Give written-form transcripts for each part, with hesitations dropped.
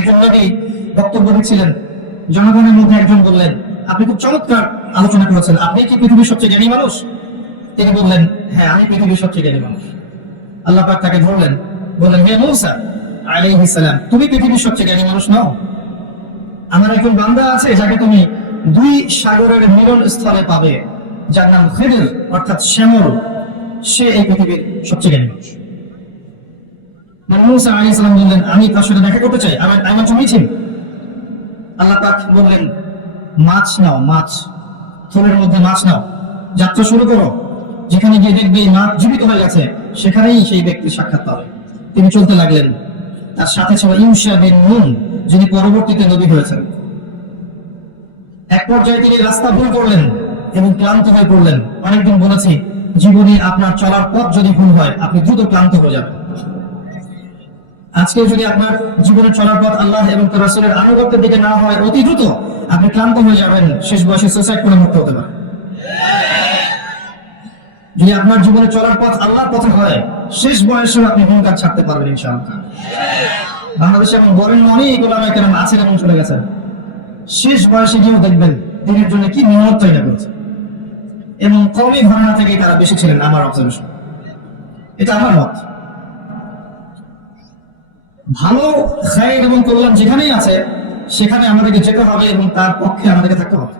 একজন নবী বক্তব্য দিচ্ছিলেন, জনগণের মধ্যে একজন বললেন, আপনি খুব চমৎকার আলোচনা করেছেন, আপনি কি পৃথিবীর সবচেয়ে জ্ঞানী মানুষ? তিনি বললেন, হ্যাঁ, আমি পৃথিবীর সবচেয়ে জ্ঞানী মানুষ। আল্লাহ পাক তাকে ধরলেন, বললেন, হে মূসা আলাইহিস সালাম, তুমি পৃথিবীর সবচেয়ে জ্ঞানী মানুষ নও। আমার একজন বান্দা আছে যাকে তুমি দুই সাগরের মিলন স্থলে পাবে, যার নাম খিদর অর্থাৎ শ্যামল, সে এই পৃথিবীর সবচেয়ে জ্ঞানী মানুষ। মূসা আলাইহিস সালাম বললেন, আমি তার সাথে দেখা করতে চাই, I want to meet him. Allah পাক বললেন, মাছ নাও, মাছ, থলের মধ্যে মাছ নাও, যাত্রা শুরু করো, যেখানে গিয়ে দেখবে এই মাছ জীবিত হয়ে গেছে, সেখানেই সেই ব্যক্তির সাক্ষাৎ পাবে। তিনি চলতে লাগলেন, তার সাথে ছিল ইউশা বিন নুন, যিনি পরবর্তীতে নবী হয়েছেন। এক পর্যায়ে তিনি রাস্তা ভুল করলেন এবং ক্লান্ত হয়ে পড়লেন। অনেকদিন বলেছি, জীবনে আপনার চলার পথ যদি ভুল হয়, আপনি দ্রুত ক্লান্ত হয়ে যাবেন। আজকে যদি আপনার জীবনের চলার পথ আল্লাহ এবং তার রাসূলের আনুগত্যের দিকে না হয়, অতি দ্রুত আপনি ক্লান্ত হয়ে যাবেন, শেষ বয়সে সুসাইড করে মরতে হতে পারে। যদি আপনার জীবনে চলার পথ আল্লাহর পথে হয়, শেষ বয়সেও আপনি মুনকার ছাড়তে পারবেন ইনশাআল্লাহ। বাংলাদেশে এমন বরেন অনেক ওলামায়ে কেরাম আছেন এবং চলে গেছেন, শেষ বয়সে গিয়েও দেখবেন দিনের জন্য কি মেহনত তৈরি করেছে, এবং কওমি ঘরানা থেকেই তারা বেশি ছিলেন, আমার অবজারভেশন, এটা আমার মত। ভালো খায়ের এবং কল্যাণ যেখানেই আছে, সেখানে আমাদেরকে যেতে হবে এবং তার পক্ষে আমাদেরকে থাকতে হবে।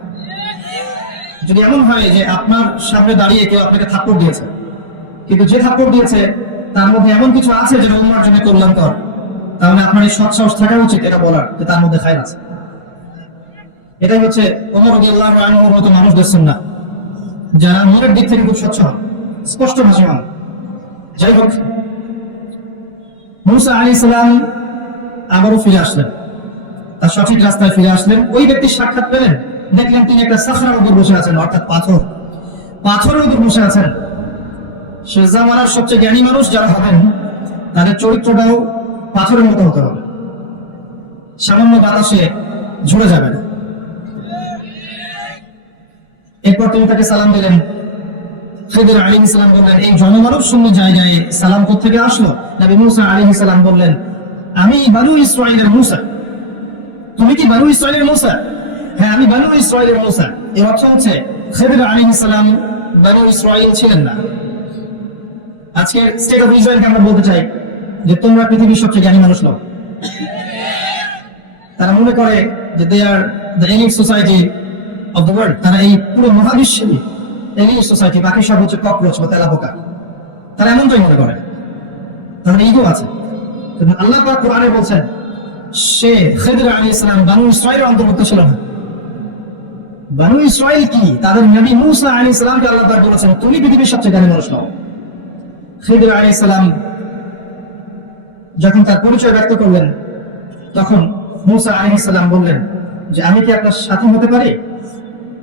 যদি এমন হয় যে আপনার সামনে দাঁড়িয়ে কেউ আপনাকে থাপ্পড় দিয়েছে, কিন্তু যে থাপ্পড় দিয়েছে তার মধ্যে এমন কিছু আছে যেটা উম্মার জন্য কল্যাণকর, তাহলে আপনার এই সৎ সাহস থাকা উচিত এটা বলার যে তার মধ্যে খায়ের আছে। এটাই হচ্ছে ওমর রাদিয়াল্লাহু আনহুর মতো মানুষদের সুন্নাহ, যারা মনের দিক থেকে খুব স্বচ্ছ হন, স্পষ্ট ভাষমান। যাই হোক, মূসা আলাইহিস সালাম আবারও ফিরে আসলেন, তার সঠিক রাস্তায় ফিরে আসলেন। ওই ব্যক্তির সাক্ষাৎ পেলেন, দেখলেন তিনি একটা সাখরার উপর বসে আছেন, অর্থাৎ পাথরের উপর বসে আছেন। সে জামানার সবচেয়ে জ্ঞানী মানুষ যারা হবেন, তাদের চরিত্রটাও পাথরের মতো হতে হবে, সামান্য বাতাসে ঝরে যাবে না। এরপর তিনি তাকে সালাম দিলেন। খিদর আলাইহিস সালাম বললেন, এই জনমানব শূন্য জায়গায় সালাম কোত্থেকে আসলো? নবী মূসা আলাইহিস সালাম বললেন, আমি বানু ইসরাঈলের মূসা। তুমি কি বানু ইসরাঈলের মূসা? হ্যাঁ, আমি বানু ইসরাঈলের মূসা। এর অর্থ হচ্ছে খিদর আলাইহিস সালাম বানু ইসরাঈল ছিলেন না। আজকে স্টেট অফ ইসরায়েলকে আমরা বলতে চাই যে তোমরা পৃথিবীর সবচেয়ে জ্ঞানী মানুষ নও। তারা মনে করে যে they are the elite society of the world, তারা এই পুরো মহাবিশ্বে এলিট সোসাইটি, বাকি সব হচ্ছে ককরোচ বা তেলাপোকা। তারা এমনটাই মনে করে, তাদের ইগো আছে। কিন্তু আল্লাহ পাক কোরআনে বলছেন, সে খিদর আলাইহিস সালাম বানু ইসরাঈলের অন্তর্ভুক্ত ছিল না। বানু ইসরাঈল কি? তাদের নবী মূসা আলাইহিস সালামকে আল্লাহ পাক বলেছেন, তুমি পৃথিবীর সবচেয়ে জ্ঞানী মানুষ নও। খিদর আলাইহিস সালাম যখন তার পরিচয় ব্যক্ত করলেন, তখন মূসা আলাইহিস সালাম বললেন যে আমি কি আপনার সাথী হতে পারি?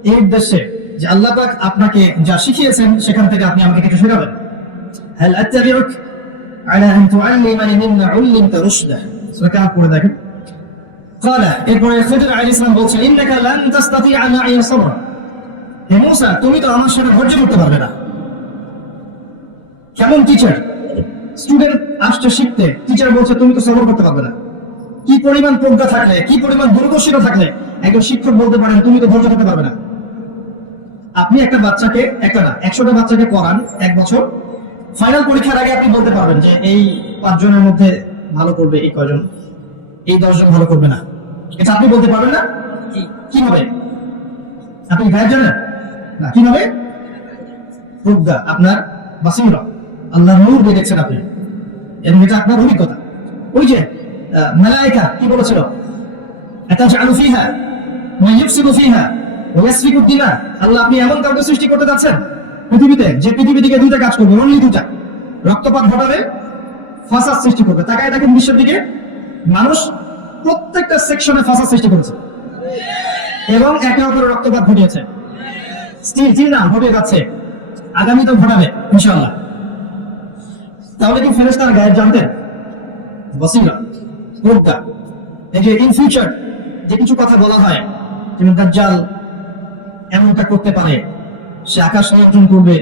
এই উদ্দেশ্যে যে আল্লাহ পাক আপনাকে যা শিখিয়েছেন সেখান থেকে আপনি আমাকে কিছু শেখাবেন। হাল আত্তাবিউক আলা আন তুআল্লিমানি মিম্মা উল্লিমতা রুশদা। সূরা কাহফ পড়ে দেখেন। ক্বালা, এরপরে খিদর আলাইহিস সালাম বলছেন, ইন্নাকা লান তাসতাতিআ মা'ইয়া সাবরা। হে মূসা, তুমি তো আমার সাথে ধৈর্য ধরতে পারবে না। কেমন টিচার? স্টুডেন্ট আসছে শিখতে, টিচার বলছে তুমি তো সবর করতে পারবে না। কি পরিমাণ প্রজ্ঞা থাকলে, কি পরিমাণ দূরদর্শিতা থাকলে একজন শিক্ষক বলতে পারেন তুমি তো ধৈর্য ধরতে পারবে না। আপনি একটা বাচ্চাকে, একটা না 100টা বাচ্চাকে পড়ান 1 বছর, ফাইনাল পরীক্ষার আগে আপনি বলতে পারবেন যে এই 5 জনের মধ্যে ভালো করবে এই কয়জন, এই 10 জন ভালো করবে না। এটা আপনি বলতে পারবেন না। কি হবে? আপনি গায়েব জানেন না, কি হবে? প্রজ্ঞা, আপনার বাসিরা, আল্লাহর নূর দিয়ে দেখছেন আপনি, এবং এটা আপনার অভিজ্ঞতা। ওই যে মালায়েকা কি বলেছিল, আতাজআলু ফিহা মা ইউফসিদু ফিহা ওয়া ইয়াসফিকু দিমা। আল্লাহ, আপনি এমন কাউকে সৃষ্টি করতে যাচ্ছেন পৃথিবীতে যে পৃথিবী থেকে দুইটা কাজ করবে, অনলি দুটা, রক্তপাত ঘটাবে, ফাসাদ সৃষ্টি করবে। তাকায় দেখেন বিশ্বের দিকে, মানুষ প্রত্যেকটা সেকশনে ফাসাদ সৃষ্টি করেছে এবং একে অপরের রক্তপাত ঘটিয়েছে। স্টিল না ঘটে যাচ্ছে, আগামীতেও ঘটাবে ইনশাআল্লাহ। তাহলে কি ফেরেশতার গায়েব জানতেন? বসিরা, প্রজ্ঞা। এই যে ইন ফিউচার যে কিছু কথা বলা হয়, যেমন দাজ্জাল এমনটা করতে পারে, সে আকাশ নিয়ন্ত্রণ করবে,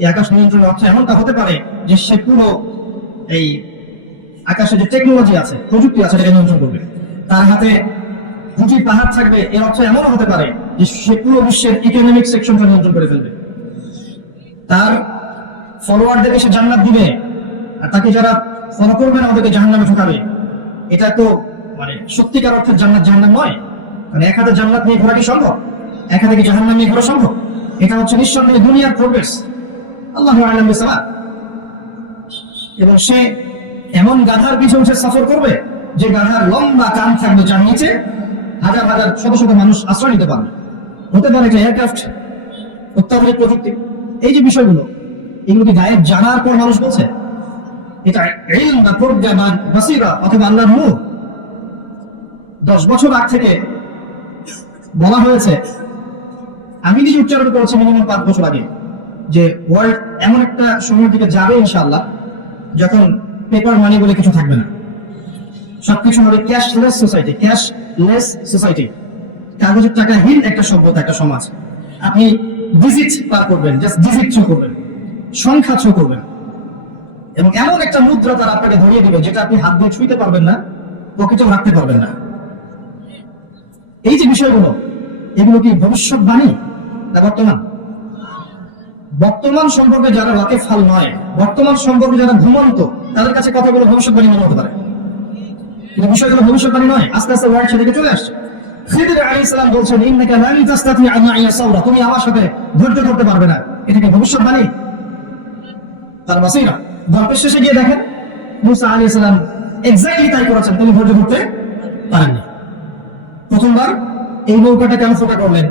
এই আকাশ নিয়ন্ত্রণের অর্থ এমনটা হতে পারে যে সে পুরো এই আকাশে যে টেকনোলজি আছে, প্রযুক্তি আছে, সেটা নিয়ন্ত্রণ করবে। তার হাতে রুটির পাহাড় থাকবে, এর অর্থ এমনও হতে পারে যে সে পুরো বিশ্বের ইকোনমিক সেকশনটা নিয়ন্ত্রণ করে ফেলবে। তার ফলোয়ারদেরকে সে জান্নাত দিবে, আর তাকে যারা ফলো করবে না ওদেরকে জাহান্নামে ঢোকাবে। এটা তো মানে সত্যিকার অর্থের জান্নাত জাহান্নাম নয়। মানে এক হাতে জান্নাত নিয়ে ঘোরা কি সম্ভব? এক হাতে কি জাহান্নাম নিয়ে ঘোরা সম্ভব? এটা হচ্ছে নিঃসন্দেহে দুনিয়ার প্রোগ্রেস। আল্লাহু আ'লাম বিসসাওয়াব। এবং সে এমন গাধার পিছনে সে সফর করবে যে গাধার লম্বা কান থাকবে, যার নিচে হাজার হাজার শত শত মানুষ আশ্রয় নিতে পারবে। হতে পারে যে এয়ারক্রাফট, অত্যাধুনিক প্রযুক্তি, এই যে বিষয়গুলো, এগুলো কি গায়েব জানার পর মানুষ বলছে? এটা ইলম বা প্রজ্ঞা বা বাসীরা অথবা আল্লাহর নূর। 10 বছর আগ থেকে বলা হয়েছে, আমি নিজে উচ্চারণ করেছি মিনিমাম 5 বছর আগে, যে ওয়ার্ল্ড এমন একটা সময়ের দিকে যাবে ইনশাআল্লাহ যখন পেপার মানি বলে কিছু থাকবে না, সবকিছু হবে ক্যাশলেস সোসাইটি। ক্যাশলেস সোসাইটি, কাগজের টাকাহীন একটা সভ্যতা, একটা সমাজ। আপনি ডিজিট পার করবেন, জাস্ট ডিজিট শো করবেন, সংখ্যা শো করবেন, এবং এমন একটা মুদ্রা তারা আপনাকে ধরিয়ে দিবে যেটা আপনি হাত দিয়ে ছুঁতে পারবেন না, পকেটেও রাখতে পারবেন না। এই যে বিষয়গুলো, এগুলো কি ভবিষ্যৎবাণী না বর্তমান? বর্তমান সম্পর্কে যারা ওয়াকিফাল নয়, বর্তমান সম্পর্কে যারা ঘুমন্ত, তাদের কাছে কথাগুলো ভবিষ্যৎবাণী মনে হতে পারে, কিন্তু বিষয়গুলো ভবিষ্যৎবাণী নয়। আস্তে আস্তে ওয়ার্ড সেদিকে চলে আসছে। খিদর আলাইহিস সালাম বলছেন, ইন্নাকা লান তাসতাতিআ মা'ইয়া সাবরা, তুমি আমার সাথে ধৈর্য ধরতে পারবে না। এটা কি ভবিষ্যৎবাণী? তার বাসীরা গল্পের শেষে গিয়ে দেখেন মুসা আলাইহিস সালাম এক্স্যাক্টলি তাই করেছেন, তিনি ধৈর্য ধরতে পারেননি। প্রথমবার এই নৌকাটা কেন ফোটা করলেন,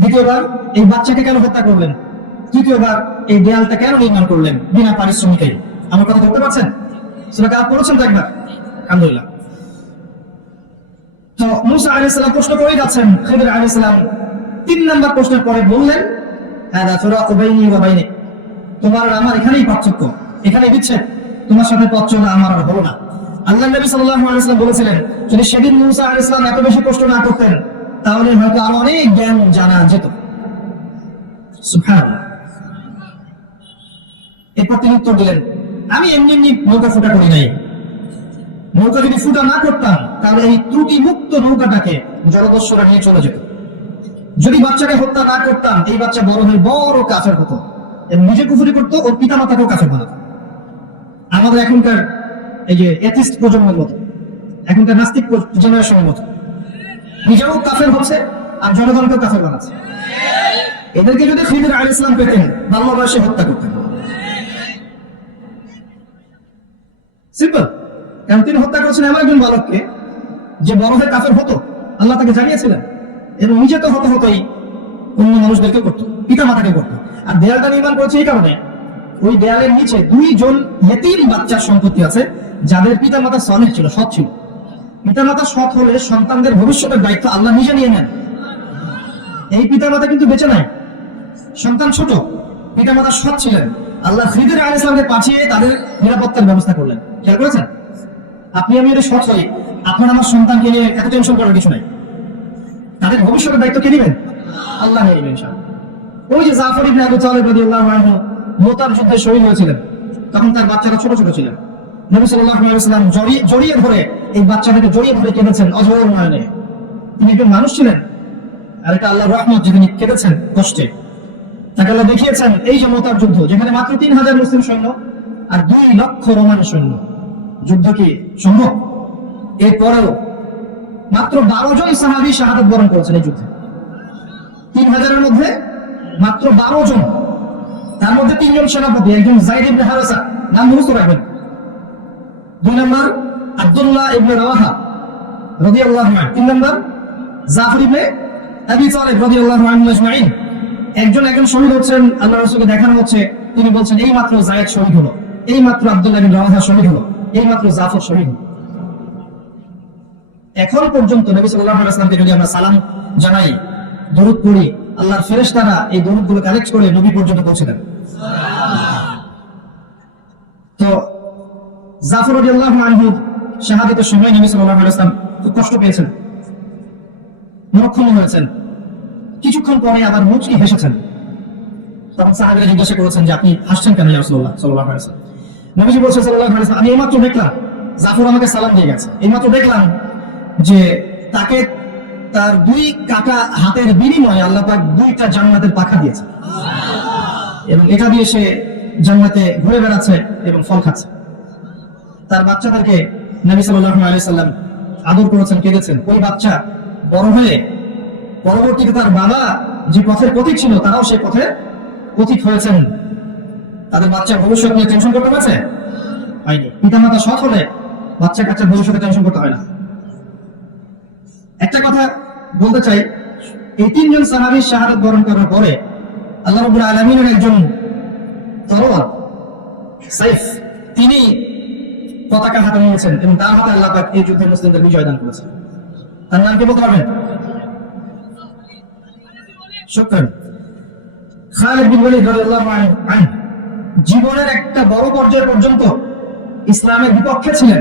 দ্বিতীয়বার এই বাচ্চাকে কেন হত্যা করলেন, তৃতীয়বার এই দেয়ালটা কেন নির্মাণ করলেন বিনা পারিশ্রমিকে? আমার কথা ধরতে পারছেন? সূরা কাহফ পড়েছেন তো একবার? আলহামদুলিল্লাহ। তো মুসা আলাইহিস সালাম প্রশ্ন করেই যাচ্ছেন, খিদর আলাইহিস সালাম 3 নাম্বার প্রশ্নের পরে বললেন, হাদা ফিরাকু বাইনি ওয়া বাইনিক, তোমার আর আমার এখানেই পার্থক্য, এখানেই বিচ্ছেদ, তোমার সাথে পথ চলা আমার আর হলো না। আল্লাহর নবী সাল্লাল্লাহু আলাইহি ওয়াসাল্লাম বলেছিলেন, যদি সেদিন মুসা আলাইহিস সালাম এত বেশি কষ্ট না করতেন তাহলে হয়তো আরো অনেক জ্ঞান জানা যেত। সুবহানাল্লাহ। এরপর তিনি উত্তর দিলেন, আমি এমনি এমনি নৌকা ফুটা করি নাই। নৌকা যদি ফুটা না করতাম তাহলে এই ত্রুটি মুক্ত নৌকাটাকে জলদস্যুরা নিয়ে চলে যেত। যদি বাচ্চাকে হত্যা না করতাম, এই বাচ্চা বড় হয়ে বড় কাফের হতো এবং নিজে কুফরি করতো, ওর পিতা মাতাকেও কাফের বানাতো। আমাদের এখনকার এই যে এথিস্ট প্রজন্মের মতো, এখনকার নাস্তিক জেনারেশনের মতো, নিজেও কাফের হচ্ছে আর জনগণকেও কাফের বানাচ্ছে। এদেরকে যদি খিদর আলাইহিস সালাম পেতেন, বাল্য বয়সে হত্যা করতেন। সিম্পল। কারণ তিনি হত্যা করেছেন এমন একজন বালককে যে বড় হয়ে কাফের হতো, আল্লাহ তাকে জানিয়েছিলেন, এবং নিজে তো হতই, অন্য মানুষদেরকে করতো, পিতা মাতাকে করতো। আর দেয়ালটা নির্মাণ করেছে এই কারণে, ওই দেয়ালের নিচে 2 জন ইয়েতিম বাচ্চার সম্পত্তি আছে যাদের পিতা মাতা সালেহ ছিল, সৎ ছিল। পিতা মাতা সৎ হলে সন্তানদের ভবিষ্যতের দায়িত্ব আল্লাহ নিজে নিয়ে নেন। এই পিতা মাতা কিন্তু বেঁচে নাই, সন্তান ছোট, পিতা মাতা সৎ ছিলেন, আল্লাহ খিদর আলাইহিস সালামকে পাঠিয়ে তাদের নিরাপত্তার ব্যবস্থা করলেন। খেয়াল করেছেন? আপনি আমি যদি সৎ হই, আপনার আমার সন্তানকে নিয়ে এত টেনশন করার কিছু নাই। তাদের ভবিষ্যতের দায়িত্ব কে নেবেন? আল্লাহ নিয়ে নেবেন ইনশাআল্লাহ। ওই যে জাফর ইবনে আবু তালিব রাদিয়াল্লাহু আনহু মুতার যুদ্ধে শহীদ হয়েছিলেন, তখন তার বাচ্চারা ছোট ছোট ছিলেন। নবী সাল্লাল্লাহু আলাইহি ওয়াসাল্লাম জড়িয়ে ধরে এই বাচ্চাটাকে জড়িয়ে ধরে কেঁদেছেন অঝোর নয়নে। তিনি একজন মানুষ ছিলেন, আর এটা আল্লাহর রহমত যে তিনি কেঁদেছেন কষ্টে। তাকে আল্লাহ দেখিয়েছেন এই যে মুতার যুদ্ধ, যেখানে মাত্র 3000 মুসলিম সৈন্য আর 2 লক্ষ রোমান সৈন্য, যুদ্ধ কি সম্ভব? এরপরেও মাত্র 12 জন সাহাবী শাহাদাত বরণ করেছেন এই যুদ্ধে। 3000-এর মধ্যে মাত্র 12 জন, তার মধ্যে 3 জন সেনাপতি, একজন যায়েদ ইবনে হারেসা, নাম মুখস্থ রাখবেন। 2 নম্বর আব্দুল্লাহ ইবনে রাওয়াহা রাদিয়াল্লাহু আনহু, 3 নম্বর জাফর ইবনে আবি তালিব রাদিয়াল্লাহু আনহু আজমাইন। একজন শহীদ হচ্ছেন, আল্লাহর রাসূলকে দেখানো হচ্ছে, তিনি বলছেন এই মাত্র যায়েদ শহীদ হলো, এই মাত্র আব্দুল্লাহ ইবনে রাওয়াহা শহীদ হলো, এই মাত্র জাফর শহীদ হলো। এখন পর্যন্ত নবী সাল্লাল্লাহু আলাইহি ওয়াসাল্লামকে যদি আমরা সালাম জানাই, দরুদ পড়ি, আল্লাহর ফেরেশতারা এই দরুদগুলো কালেক্ট করে নবী পর্যন্ত পৌঁছে দেন। তো জাফর রাদিয়াল্লাহু আনহু শাহাদাতের সময় নবী সাল্লাল্লাহু আলাইহি ওয়াসাল্লাম খুব কষ্ট পেয়েছেন, মনক্ষুণ্ণ হয়েছেন। কিছুক্ষণ পরে আবার মুচকি হেসেছেন। তখন সাহাবীরা জিজ্ঞাসা করেছেন যে আপনি হাসছেন কেন ইয়া রাসূলুল্লাহ সাল্লাল্লাহু আলাইহি ওয়াসাল্লাম? নবীজি বলছেন সাল্লাল্লাহু আলাইহি ওয়াসাল্লাম, আমি এইমাত্র দেখলাম জাফর আমাকে সালাম দিয়ে গেছে, এইমাত্র দেখলাম যে তাকে তার 2 কাটা হাতের বিনিময়ে আল্লাহ পাক 2টা জান্নাতের পাখা দিয়েছে, এবং এটা দিয়ে সে জান্নাতে ঘুরে বেড়াচ্ছে এবং ফল খাচ্ছে। তার বাচ্চাদেরকে নবী সাল্লাল্লাহু আলাইহি সাল্লাম আদর করেছেন, কেঁদেছেন। ওই বাচ্চা বড় হয়ে পরবর্তীতে তার বাবা যে পথের পথিক ছিল, তারাও সেই পথের পথিক হয়েছেন। তাদের বাচ্চার ভবিষ্যৎ নিয়ে টেনশন করতে পারছে হয়নি। পিতামাতা সৎ হলে বাচ্চা কাচ্চার ভবিষ্যতে টেনশন করতে হয় না। একটা কথা বলতে চাই, এই 3 জন সাহাবী শাহাদাত বরণ করার পরে আল্লাহ রাব্বুল আলামিনের একজন তরোয়াল সাইফ, তিনি পতাকা হাতে নিয়েছেন এবং তার হাতে আল্লাহ পাক এই যুদ্ধে মুসলিমদের বিজয় দান করেছেন। তার নাম কি বলতে পারবেন? শুকরান। খালিদ বিন ওয়ালিদ রাদিয়াল্লাহু আনহু জীবনের একটা বড় পর্যায় পর্যন্ত ইসলামের বিপক্ষে ছিলেন,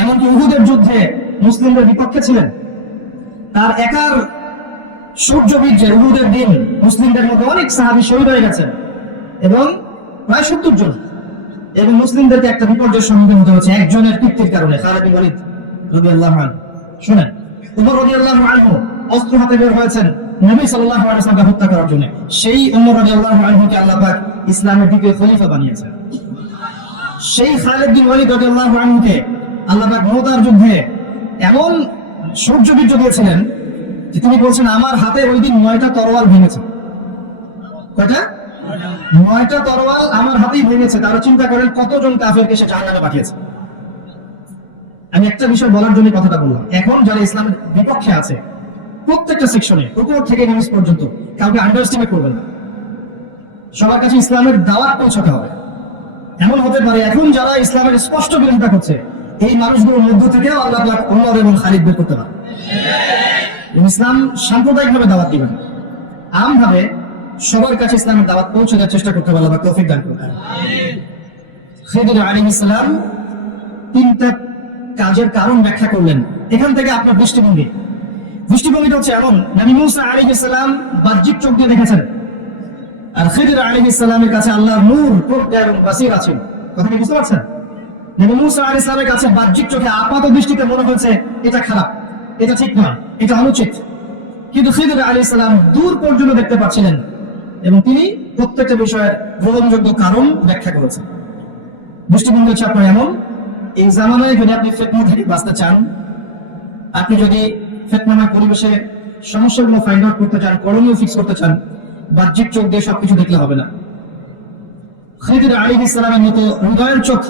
এমনকি উহুদের যুদ্ধে মুসলিমদের বিপক্ষে ছিলেন। তার একার সূর্য বীর্যে উহুদের দিন মুসলিমদের মধ্যে অনেক সাহাবী শহীদ হয়ে গেছেন এবং প্রায় 70 জন, এবং মুসলিমদেরকে একটা বিপর্যয়ের সম্মুখীন হতে হচ্ছে একজনের কীর্তির কারণে, খালিদ বিন ওয়ালিদ রাদিয়াল্লাহু আনহু। শুনেন, ওমর রাদিয়াল্লাহু আনহু অস্ত্র হাতে বের হয়েছেন নবী সাল্লাল্লাহু আলাইহি ওয়াসাল্লামকে হত্যা করার জন্য। সেই ওমর রাদিয়াল্লাহু আনহুকে আল্লাহ পাক ইসলামের দ্বিতীয় খলিফা বানিয়েছেন। সেই খালিদ বিন ওয়ালিদ রাদিয়াল্লাহু আনহুকে আল্লাহ পাক মুতার যুদ্ধে এমন সূর্য বীর্য দিয়েছিলেন যে তিনি বলছেন, আমার হাতে ওই দিন 9টা তরোয়াল ভেঙেছে। কয়টা? 9টা তরোয়াল আমার হাতেই ভেঙেছে। তারা চিন্তা করেন কতজন কাফেরকে সে জাহান্নামে পাঠিয়েছে। আমি একটা বিষয় বলার জন্য কথাটা বললাম। এখন যারা ইসলামের বিপক্ষে আছে, প্রত্যেকটা সেকশনে উপর থেকে নিচ পর্যন্ত কাউকে আন্ডারস্টিমেট করবেন না। সবার কাছে ইসলামের দাওয়াত পৌঁছাতে হবে। এমন হতে পারে এখন যারা ইসলামের স্পষ্ট বিরোধিতা করছে, এই মানুষগুলোর মধ্য থেকেও আল্লাহ পাক ওমর এবং খালিদ বের করতে পারে। ইসলাম সাম্প্রদায়িকভাবে দাওয়াত দিবেন, আমভাবে সবার কাছে ইসলামের দাওয়াত পৌঁছে দেওয়ার চেষ্টা করতে হবে। আল্লাহ তৌফিক দান করুন। খিদর আলাইহিস সালাম 3টা কাজের কারণ ব্যাখ্যা করলেন। এখান থেকে আপনার দৃষ্টিভঙ্গিটা হচ্ছে এমন, নবী মুসা আলাইহিস সালাম বাহ্যিক চোখ দিয়ে দেখেছেন, আর খিদর আলাইহিস সালামের কাছে আল্লাহর নূর, প্রজ্ঞা এবং বাসীরা ছিল। কথা কি বুঝতে পারছেন? নবী মুসা আলাইহিস সালামের কাছে বাহ্যিক চোখে আপাত দৃষ্টিতে মনে হয়েছে এটা খারাপ, এটা ঠিক নয়, এটা অনুচিত, কিন্তু খিদর আলাইহিস সালাম দূর পর্যন্ত দেখতে পাচ্ছিলেন এবং তিনি প্রত্যেকটা বিষয়ের গ্রহণযোগ্য কারণ ব্যাখ্যা করেছেন। দৃষ্টিভঙ্গি হচ্ছে আপনার এমন, এই জামানায় যদি আপনি ফিতনা থেকে বাঁচতে চান, আপনি যদি ফিতনাময় পরিবেশে সমস্যাগুলো ফাইন্ড আউট করতে চান, করণীয় ফিক্স করতে চান, বাহ্যিক চোখ দিয়ে সবকিছু দেখলে হবে না। খিদর আলাইহিস সালামের মতো হৃদয়ের চোখ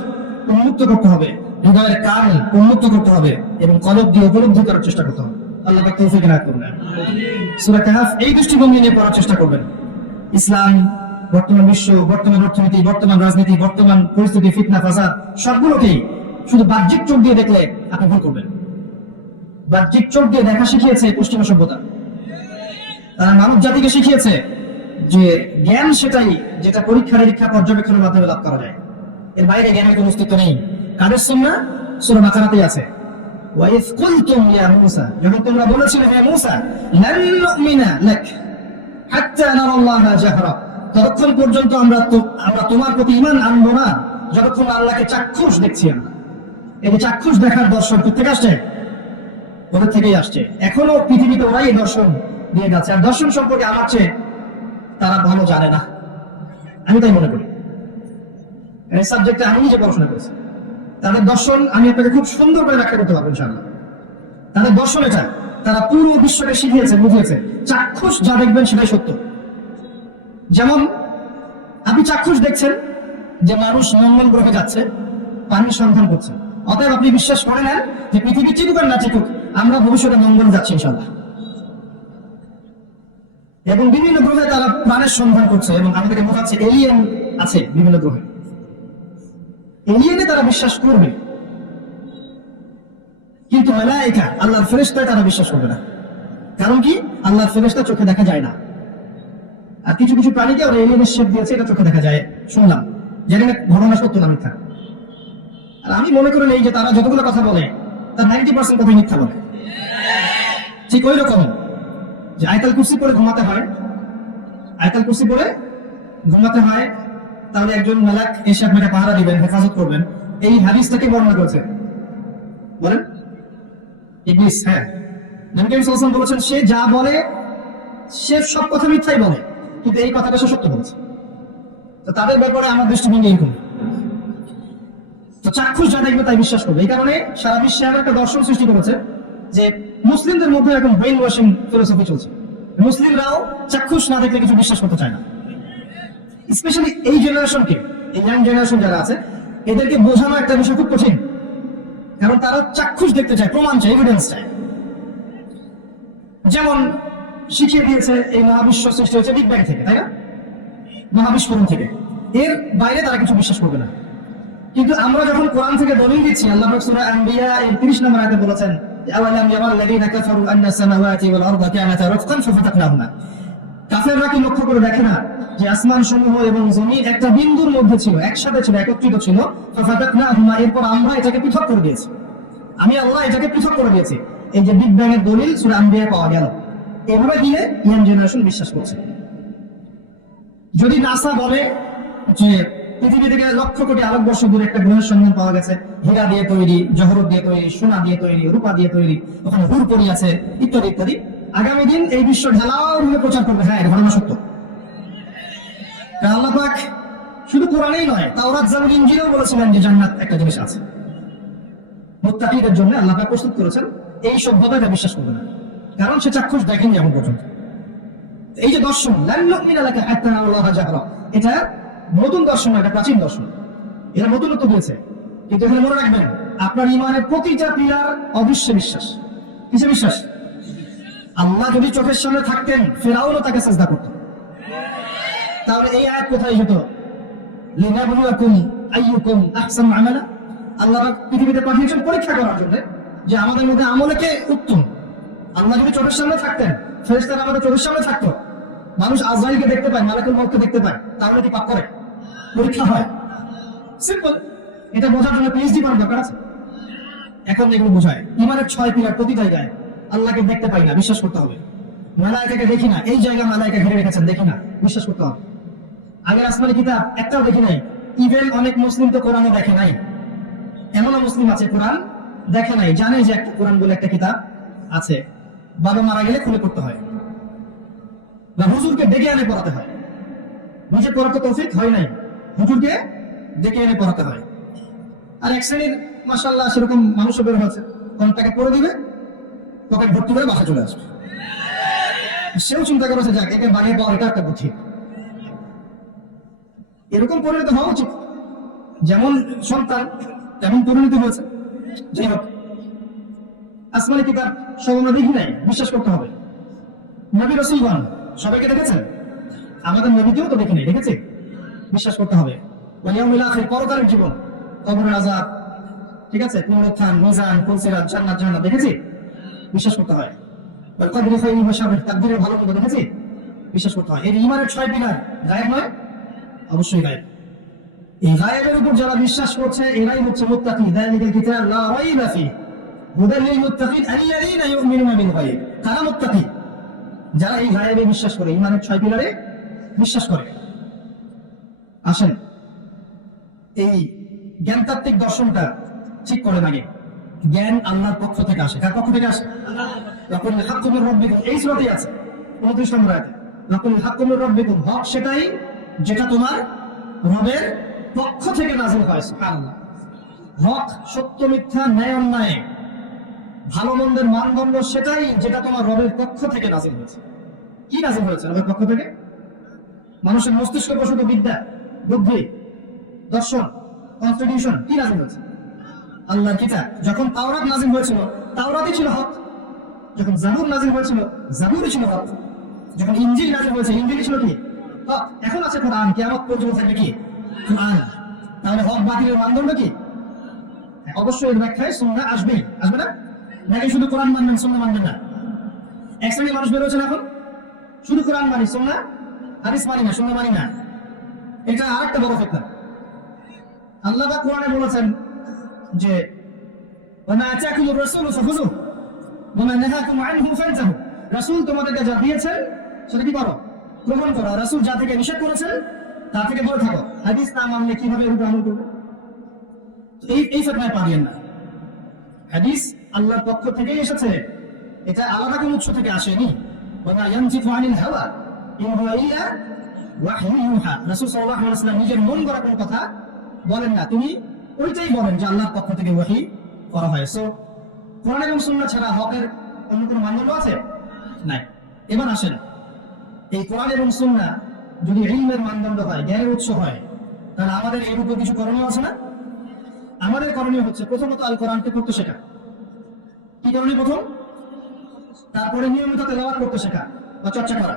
উন্মুক্ত করতে হবে, হৃদয়ের কান উন্মুক্ত করতে হবে এবং কলব দিয়ে উপলব্ধি করার চেষ্টা করতে হবে। আল্লাহ পাক তৌফিক দান করুন। সূরা কাহফ এই দৃষ্টিভঙ্গি নিয়ে পড়ার চেষ্টা করবেন। ইসলাম, বর্তমান বিশ্ব, বর্তমান অর্থনীতি, বর্তমান রাজনীতি, বর্তমান পরিস্থিতি, ফিতনা ফাসাদ, সবগুলোকেই শুধু বাহ্যিক চোখ দিয়ে দেখলে আপনি ভুল করবেন। বাহ্যিক চোখ দিয়ে দেখা শিখিয়েছে পশ্চিমা সভ্যতা। তারা মানব জাতিকে শিখিয়েছে যে জ্ঞান সেটাই যেটা পরীক্ষা নিরীক্ষা পর্যবেক্ষণের মাধ্যমে লাভ করা যায়, এর বাইরে জ্ঞানের কোনো অস্তিত্ব নেই। কাদের সুন্নাহ? সূরা বাকারাতেই আছে, ওয়াইজ কুলতুম ইয়া মূসা, যখন তোমরা বলেছিলে হে মূসা, লান নুমিনা লাক হাত্তা নারাল্লাহা জাহরা, ততক্ষণ পর্যন্ত আমরা তোমার প্রতি ঈমান আনবো না যতক্ষণ আল্লাহকে চাক্ষুষ দেখছি আমরা। এই যে চাক্ষুষ দেখার দর্শন কোথেকে আসছে? ওদের থেকেই আসছে। এখনো পৃথিবীতে ওরাই এই দর্শন দিয়ে যাচ্ছে, আর দর্শন সম্পর্কে আমার চেয়ে তারা ভালো জানে না, আমি তাই মনে করি। এই সাবজেক্টে আমি নিজে পড়াশোনা করেছি। তাদের দর্শন আমি আপনাকে খুব সুন্দর করে ব্যাখ্যা করতে পারবো ইনশাআল্লাহ। তাদের দর্শন এটা, তারা পুরো বিশ্বকে শিখিয়েছে, বুঝিয়েছে চাক্ষুষ যা দেখবেন সেটাই সত্য। যেমন আপনি চাক্ষুষ দেখছেন যে মানুষ মঙ্গল গ্রহে যাচ্ছে, পানির সন্ধান করছে, অতএব আপনি বিশ্বাস করে নেন যে পৃথিবী চিকুক আর না চিকুক, আমরা ভবিষ্যতে মঙ্গল যাচ্ছি ইনশাআল্লাহ। এবং বিভিন্ন গ্রহে তারা প্রাণের সন্ধান করছে এবং আমাদেরকে বোঝাচ্ছে এলিয়েন আছে বিভিন্ন গ্রহে। এলিয়েনে তারা বিশ্বাস করবে, কিন্তু মালায়েকা, আল্লাহর ফেরেশতায় তারা বিশ্বাস করবে না। কারণ কি? আল্লাহর ফেরেশতা চোখে দেখা যায় না, আর কিছু কিছু প্রাণীকে ওরা এলিয়েনের শেপ দিয়েছে, এটা চোখে দেখা যায়। শুনলাম, জানি না ঘটনা সত্য না মিথ্যা। আর আমি মনে করি এই যে তারা যতগুলো কথা বলে তার 90% কথাই মিথ্যা বলে। ঠিক ওই রকম যে আয়াতুল কুরসি পড়ে ঘুমাতে হয়, আয়াতুল কুরসি পড়ে ঘুমাতে হয়, তাহলে একজন মালাক এসে আপনাকে পাহারা দিবেন, হেফাজত করবেন, এই হাদিসটাকে বর্ণনা করেছে। বলেন ইবলিস, হ্যাঁ, নবী করিম সাল্লাল্লাহু আলাইহি ওয়াসাল্লাম বলেছেন সে যা বলে সে সব কথা মিথ্যাই বলে, কিন্তু এই কথাটা সে সত্য বলছে। তো তাদের ব্যাপারে আমার দৃষ্টিভঙ্গি এরকম। তো চাক্ষুষ যা দেখবে তাই বিশ্বাস করবে। এই কারণে সারা বিশ্বে এমন একটা দর্শন সৃষ্টি করেছে যে মুসলিমদের মধ্যে এখন ব্রেইন ওয়াশিং ফিলোসফি চলছে। মুসলিমরাও চাক্ষুষ না দেখলে কিছু বিশ্বাস করতে চায় না। স্পেশালি এই জেনারেশনকে, এই ইয়াং জেনারেশন যারা আছে, এদেরকে বোঝানো একটা বিষয় খুব কঠিন, কারণ তারা চাক্ষুষ দেখতে চায়, প্রমাণ চায়, এভিডেন্স চায়। যেমন শিখিয়ে দিয়েছে এই মহাবিশ্ব সৃষ্টি হয়েছে বিগ ব্যাং থেকে, তাই না? মহাবিস্ফোরণ থেকে, এর বাইরে তারা কিছু বিশ্বাস করবে না। কিন্তু আমরা যখন কোরআন থেকে দলিল দিচ্ছি, আল্লাহ পাক সূরা আম্বিয়া এর 30 নম্বর আয়াতে বলেছেন, আওয়ালাম ইয়ারাল্লাযীনা কাফারু আন্না সামাওয়াতি ওয়াল আরদা কানাতা রাতকান ফাফাতাকনাহুমা। কাফেররা কি লক্ষ্য করে দেখে না যে আসমান সমূহ এবং জমিন একটা বিন্দুর মধ্যে ছিল, একসাথে ছিল, একত্রিত ছিল। ফাফাতাকনাহুমা, এরপর আমরা এটাকে পৃথক করে দিয়েছি, আমি আল্লাহ এটাকে পৃথক করে দিয়েছি। এই যে বিগ ব্যাং এর দলিল সূরা আম্বিয়া পাওয়া গেল, এভাবে দিয়ে ইয়াং জেনারেশন বিশ্বাস করছে। যদি নাসা বলে যে পৃথিবী থেকে লক্ষ কোটি আলোকবর্ষ দূরে একটা গ্রহের সন্ধান পাওয়া গেছে, হীরা দিয়ে তৈরি, জহরত দিয়ে তৈরি, সোনা দিয়ে তৈরি, রূপা দিয়ে তৈরি, ওখানে হুর পরি আছে, ইত্যাদি ইত্যাদি, আগামী দিন এই বিশ্ব ঢালাও ভাবে প্রচার করবে হ্যাঁ এটা ঘটনা সত্য। আল্লাহ পাক শুধু কোরআনেই নয়, তাওরাত, জাবুর, ইনজিলেও বলেছিলেন যে জান্নাত একটা জিনিস আছে, মুত্তাকিদের জন্য আল্লাহ পাক প্রস্তুত করেছেন। এই সভ্যতা এটা বিশ্বাস করবে না, কারণ সে চাক্ষুষ দেখেনি এখন পর্যন্ত। এই যে দর্শন, লান নুমিনা লাকা হাত্তা নারাল্লাহা জাহরা, এটা নতুন দর্শন, এটা প্রাচীন দর্শন, এটা নতুনত্ব দিয়েছে। কিন্তু এখানে মনে রাখবেন, আপনার ইমানের প্রতিটা পিলার অবিশ্বাস বিশ্বাস। কিসে বিশ্বাস? আল্লাহ যদি চোখের সামনে থাকতেন, ফেরাউনও তাকে সাজদা করত। তাহলে এই আয়াত কোথায় যেত? লিনাবলুয়াকুম আইয়ুকুম আহসানু আমালা। আল্লাহ পৃথিবীতে পাঠিয়েছেন পরীক্ষা করার জন্য যে আমাদের মধ্যে আমলে কে উত্তম। আল্লাহ যদি চোখের সামনে থাকতেন, ফেরেশতারা আমাদের চোখের সামনে থাকতো, মানুষ আজরাইলকে দেখতে পায়, মালাকুল মউতকে দেখতে পায়, তাহলে কি পাপ করে? পরীক্ষা হয়। সিম্পল। এটা বোঝার জন্য পিএইচডি করার দরকার আছে? এখন এগুলো বোঝায় ইমানের 6 পিলার প্রতিটাই গায়। আল্লাহকে দেখতে পাই না, বিশ্বাস করতে হবে। মালায়েকাকে দেখি না, এই জায়গা মালায়েকা ঘিরে রেখেছেন, দেখি না, বিশ্বাস করতে হবে। আগের আসমানি কিতাব একটাও দেখি নাই। ইভেন অনেক মুসলিম তো কোরআনও দেখে নাই। এমনও মুসলিম আছে কোরআন দেখে নাই, জানে যে একটা কোরআন বলে একটা কিতাব আছে, বাবা মারা গেলে খুলে পড়তে হয় বা হুজুরকে ডেকে এনে পড়াতে হয়। নিজে পড়াতে তৌফিক হয় নাই, হুজুরকে ডেকে এনে পড়াতে হয়। আর এক শ্রেণীর মাশাআল্লাহ সেরকম মানুষও বের হয়েছে, কোন টাকা পড়ে দিবে, পকেট ভর্তি করে বাসা চলে আসবে। সেও চিন্তা করেছে যাক একে বানিয়ে পাওয়া এটা একটা বুদ্ধি। এরকম পরিণত হওয়া উচিত, যেমন সন্তান তেমন পরিণত হয়েছে। যাই হোক, আসমানি কিতাব সব আমরা দেখি নাই, বিশ্বাস করতে হবে। নবী রাসূলগণ সবাইকে দেখেছেন, আমাদের নবীকেও তো দেখি নাই, দেখেছি, বিশ্বাস করতে হবে। ওয়াল ইয়াউমিল আখির, পরকালের জীবন, কবরের আযাব, ঠিক আছে, পুনরুত্থান, মিজান, ফুলসিরাত, জান্নাত জাহান্নাম দেখেছি, বিশ্বাস করতে হয়। ওয়াল কদরি খাইরি ওয়া শাররি, তাকদীরের ভালো মন্দ দেখেছি, বিশ্বাস করতে হয়। এর ঈমানের 6 পিলার গায়েব নয়, অবশ্যই গায়েব। এই গায়েবের উপর যারা বিশ্বাস করছে এরাই হচ্ছে মুত্তাকি। যালিকাল কিতাব লা রাইবা ফিহি হুদাল লিল মুত্তাকিন আল্লাযীনা ইউমিনুনা বিল গায়ব। কারা মুত্তাকি? যারা এই গায়েবে বিশ্বাস করে, ঈমানের 6 পিলারে বিশ্বাস করে। আসেন এই জ্ঞানতাত্ত্বিক দর্শনটা ঠিক করে লাগে। জ্ঞান আল্লাহর পক্ষ থেকে আসে। কার পক্ষ থেকে আসে? লাকুল হাক্কু মির রাব্বিকুম, এই সূরাতেই আছে 29 নম্বর আয়াতে। লাকুল হাক্কু মির রাব্বিকুম, হক সেটাই যেটা তোমার রবের পক্ষ থেকে নাযিল হয়। সুবহানাল্লাহ। হক, সত্য, মিথ্যা, ন্যায় অন্যায়, ভালো মন্দের মানদণ্ড সেটাই যেটা তোমার রবের পক্ষ থেকে নাযিল হয়েছে। কি নাযিল হয়েছে রবের পক্ষ থেকে? মানুষের মস্তিষ্ক প্রসূত বিদ্যা, বুদ্ধি, দর্শন, কনস্টিটিউশন, কি নাযিল হয়েছে? আল্লাহর কিতাব। যখন তাওরাত নাযিল হয়েছিল, তাওরাতই ছিল হক। যখন জাবুর নাযিল হয়েছিল, জাবুরই ছিল হক। যখন ইনজিল নাযিল হয়েছে, ইনজিলই ছিল কি? হক। এখন আছে কোরআন, কিয়ামত পর্যন্ত থাকবে কি? কোরআন। তাহলে হক বাতিলের মানদণ্ড কি? অবশ্যই এর ব্যাখ্যায় সুন্নাহ আসবেই, আসবে না? নাকি শুধু কোরআন মানবেন, সুন্নাহ মানবেন না? এক শ্রেণীর মানুষ বের হয়েছেন এখন, শুধু কোরআন মানি, সুন্নাহ হাদিস মানি না, সুন্নাহ মানি না। এটা আরেকটা বড় ফিতনা। আল্লাহ পাক কোরআনে বলেছেন যে ওয়া মা আতাকুমুর রাসূলু ফাখুযুহু ওয়া মা নাহাকুম আনহু ফান্তাহু। রাসূল তোমাদেরকে যা দিয়েছেন সেটা কি করো? গ্রহণ করো। রাসূল যা থেকে নিষেধ করেছেন তা থেকে দূরে থাকো। হাদিস না মানলে কিভাবে এর উপর আমল করবে? এই ফতোয়ায় পাবেন না। হাদিস আল্লাহর পক্ষ থেকেই এসেছে, এটা আলাদা কোনো উৎস থেকে আসেনি। ওয়া ইয়ানতিকু আনিল হাওয়া ইন হুয়া ইল্লা ওয়াহয়ুন ইউহা। রাসূল সাল্লাল্লাহু আলাইহি ওয়াসাল্লাম নিজের মন গড়া কোনো কথা বলেন না, তিনি ওইটাই বলেন যে আল্লাহর পক্ষ থেকে ওহী করা হয়। সো কোরআন এবং সুন্নাহ ছাড়া হকের অন্য কোনো মানদণ্ড আছে? নাই। এবার আসেন, এই কোরআন এবং সুন্নাহ যদি ইলমের মানদণ্ড হয়, জ্ঞানের উৎস হয়, তাহলে আমাদের এর উপর কিছু করণীয় আছে না? আমাদের করণীয় হচ্ছে প্রথমত আল কোরআনকে পড়তে শেখা। কি করণীয়? প্রথম, তারপরে নিয়মিত তেলাওয়াত করতে শেখা বা চর্চা করা।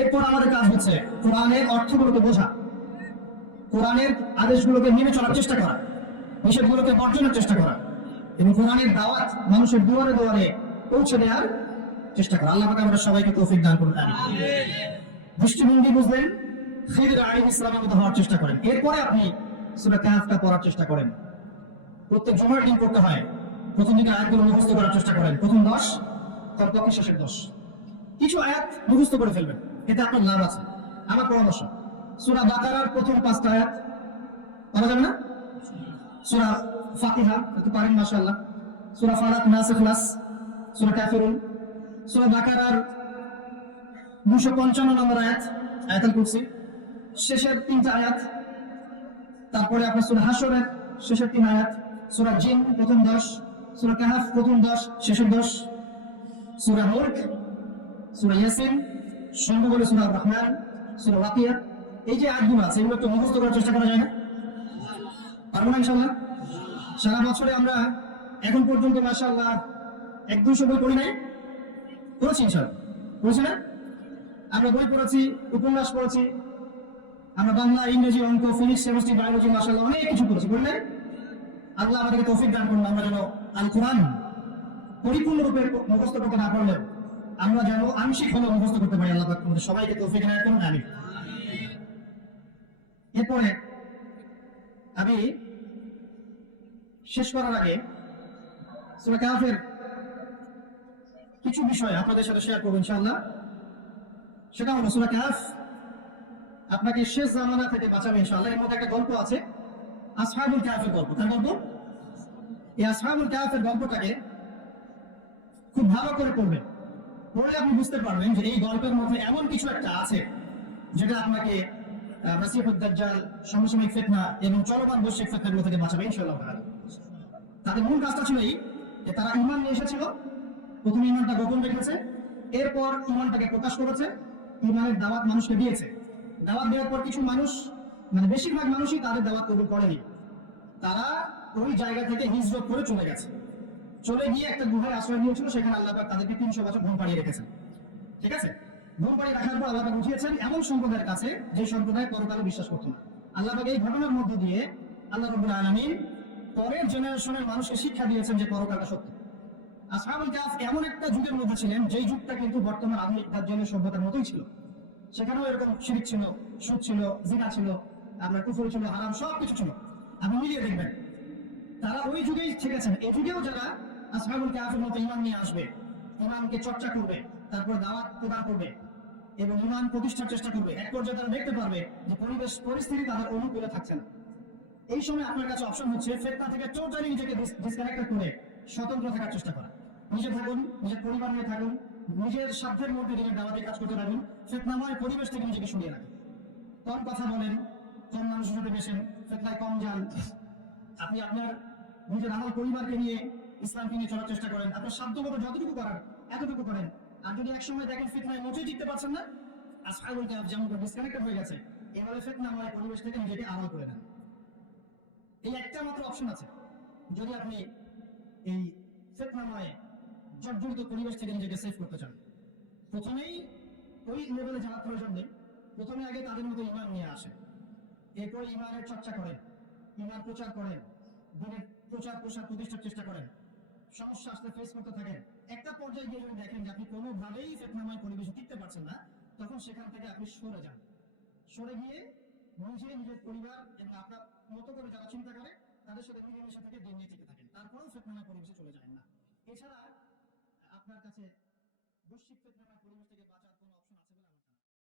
এরপর আমাদের কাজ হচ্ছে কোরআনের অর্থগুলোকে বোঝা, কোরআনের আদেশগুলোকে মেনে চলার চেষ্টা করা, নিষেধগুলোকে বর্জনের চেষ্টা করা, এবং কোরআনের দাওয়াত মানুষের দুয়ারে দুয়ারে পৌঁছে দেওয়ার চেষ্টা করা। আল্লাহ পাক আমাদের সবাইকে তৌফিক দান করুন। দৃষ্টিভঙ্গি বুঝলেন, খিদর আলাইহিস সালামের মতো হওয়ার চেষ্টা করেন। এরপরে আপনি সূরা কাহফটা পড়ার চেষ্টা করেন। প্রত্যেক জুমার দিন পড়তে হয়। প্রথম দিকে আয়াতগুলো মুখস্থ করার চেষ্টা করেন, প্রথম 10, কমপক্ষে শেষের 10। কিছু আয়াত মুখস্থ করে ফেলবেন, এতে আপনার লাভ আছে। আমার পরামর্শ, সূরা বাকারার প্রথম 5টা আয়াত পারা যাবে না? সূরা ফাতিহা একটু পারেন মাশাআল্লাহ, সূরা ফালাক, নাস, ইখলাস, সূরা কাফিরুন, সূরা বাকারার 255 নম্বর আয়াত আয়াতুল কুরসি, শেষের 3টা আয়াত, তারপরে আপনার সূরা হাশরের শেষের 3 আয়াত, সূরা জিন প্রথম 10, সূরা কাহফ প্রথম 10 শেষের 10, সূরা মুলক, সূরা ইয়াসিন, সম্ভবত সূরা রহমান, সূরা ওয়াকিয়া। এই যে আয়াতগুলো আছে এগুলো একটু মুখস্থ করার চেষ্টা করা যায় না? পারবো না ইনশাআল্লাহ? সারা বছরে আমরা এখন পর্যন্ত মাশাআল্লাহ 1-200 বই পড়ি নাই? পড়েছি ইনশাআল্লাহ, পড়েছি না? আমরা বই পড়েছি, উপন্যাস পড়েছি, আমরা বাংলা, ইংরেজি, অঙ্ক, ফিজিক্স, কেমিস্ট্রি, বায়োলজি মাশাআল্লাহ অনেক কিছু পড়েছি, পড়ি নাই? আল্লাহ আমাদেরকে তৌফিক দান করুন, আমরা যেন আল কোরআন পরিপূর্ণরূপে মুখস্থ করতে না পারলেও আমরা যেন আংশিক হলেও মুখস্থ করতে পারি। আল্লাহ পাক আমাদের সবাইকে তৌফিক দান করুন, আমিন। এরপরে আমি শেষ করার আগে সূরা কাহফের কিছু বিষয় আপনাদের সাথে শেয়ার করব ইনশাআল্লাহ। সেটা হলো সূরা কাহফ আপনাকে শেষ জামানা থেকে বাঁচাবে ইনশাআল্লাহ। এর মধ্যে একটা গল্প আছে, আসহাবুল কাহফের গল্প। তার গল্প, এই আসহাবুল কাহফের গল্পটাকে খুব ভালো করে পড়বেন, পড়লে আপনি বুঝতে পারবেন যে এই গল্পের মধ্যে এমন কিছু একটা আছে যেটা আপনাকে মাসিহুদ দাজ্জাল, সমসাময়িক ফিতনা এবং চলমান বৈশ্বিক ফিতনাগুলো থেকে বাঁচাবে ইনশাআল্লাহ। তাদের মূল কাজটা ছিল এই যে তারা ঈমান নিয়ে এসেছিল, প্রথমে ঈমানটা গোপন রেখেছে, এরপর ঈমানটাকে প্রকাশ করেছে, ঈমানের দাওয়াত মানুষকে দিয়েছে। দাওয়াত দেওয়ার পর কিছু মানুষ, মানে বেশিরভাগ মানুষই তাদের দাওয়াত কবুল করেনি। তারা ওই জায়গা থেকে হিজরত করে চলে গেছে, চলে গিয়ে একটা গুহায় আশ্রয় নিয়েছিল, সেখানে আল্লাহ পাক তাদেরকে 300 বছর ঘুম পাড়িয়ে রেখেছেন। ঠিক আছে, ঘুম পাড়িয়ে রাখার পর আল্লাহ পাক উঠিয়েছেন এমন সম্প্রদায়ের কাছে যে সম্প্রদায় পরকালে বিশ্বাস করত না। আল্লাহ পাক এই ঘটনার মধ্য দিয়ে আল্লাহ রাব্বুল আলামিন পরের জেনারেশনের মানুষকে শিক্ষা দিয়েছেন যে পরকালটা সত্য। আসহাবুল কাহফ এমন একটা যুগের মধ্যে ছিলেন যেই যুগটা কিন্তু বর্তমান আধুনিক দাজ্জালের সভ্যতার মতোই ছিল। সেখানেও এরকম শিরক ছিল, সুদ ছিল, জিনা ছিল, আপনার কুফর ছিল, হারাম সবকিছু ছিল। আপনি মিলিয়ে দেখবেন তারা ওই যুগেই থেকেছেন। এই যুগেও যারা আসহাবুল কাহফের মতো ঈমান নিয়ে আসবে, ঈমানকে চর্চা করবে, তারপর দাওয়াত প্রদান করবে এবং ঈমান প্রতিষ্ঠার চেষ্টা করবে, এক পর্যায়ে তারা দেখতে পারবে যে পরিবেশ পরিস্থিতি তাদের অনুকূলে থাকছে না। এই সময় আপনার কাছে অপশন হচ্ছে ফিতনা থেকে টোটালি নিজেকে ডিসকানেক্টেড করে স্বতন্ত্র থাকার চেষ্টা করা। নিজে থাকুন, নিজের পরিবার নিয়ে থাকুন, নিজের স্বার্থের মধ্যে নিজের দাওয়াতের কাজ করতে থাকুন, ফিতনাময় পরিবেশ থেকে নিজেকে সরিয়ে রাখুন। কম কথা বলেন, কম মানুষের সাথে মেশেন, ফিতনায় কম যান। আপনি আপনার নিজের আমল পরিবারকে নিয়ে ইসলামকে নিয়ে চলার চেষ্টা করেন, আপনার সাধ্যমতো যতটুকু করার এতটুকু করেন। আর যদি একসময় দেখেন ফিতনায় মোটেই টিকতে পারছেন না, আসহাবুল কাহফ যেমন ডিসকানেক্টেড হয়ে গেছে, এভাবে ফিতনাময় পরিবেশ থেকে নিজেকে আড়াল করে নেন। এই একটা মাত্র অপশন আছে যদি আপনি এই ফিতনাময় জর্জরিত পরিবেশ থেকে নিজেকে সেভ করতে চান। প্রথমেই ওই লেভেলে যাওয়ার প্রয়োজন নেই, প্রথমে আগে তাদের মতো ঈমান নিয়ে আসেন, এরপর ঈমানের চর্চা করেন, ঈমান প্রচার করেন, দিনের প্রচার প্রসার প্রতিষ্ঠার চেষ্টা করেন, সমস্যা আসলে ফেস করতে থাকেন। একটা পর্যায়ে গিয়ে যদি দেখেন যে আপনি কোনোভাবেই ফিতনাময় পরিবেশে টিকতে পারছেন না, তখন সেখান থেকে আপনি সরে যান। সরে গিয়ে নিজে, নিজের পরিবার এবং আপনার মতো করে যারা চিন্তা করে তাদের সাথে মিলেমিশে থেকে দিন নিয়ে টিকে থাকেন, তারপরেও ফিতনাময় পরিবেশে চলে যায় না। এছাড়া আপনার কাছে বৈশ্বিক ফিতনাময় পরিবেশ থেকে বাঁচার